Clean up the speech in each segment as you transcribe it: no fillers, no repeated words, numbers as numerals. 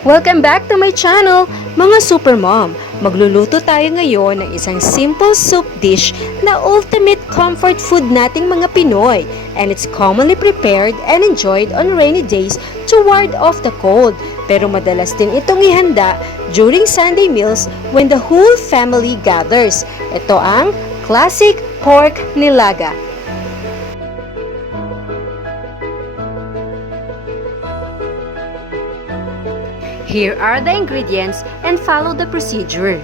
Welcome back to my channel, mga Super Mom. Magluluto tayo ngayon ng isang simple soup dish na ultimate comfort food nating mga Pinoy, and it's commonly prepared and enjoyed on rainy days to ward off the cold. Pero madalas din itong ihanda during Sunday meals when the whole family gathers. Ito ang classic pork nilaga. Here are the ingredients and follow the procedure.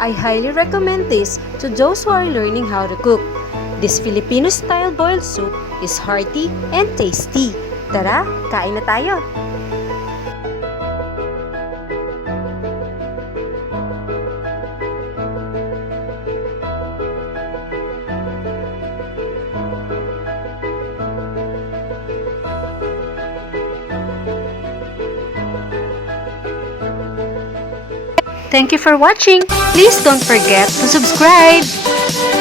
I highly recommend this to those who are learning how to cook. This Filipino-style boiled soup is hearty and tasty. Tara, kain na tayo! Thank you for watching. Please don't forget to subscribe.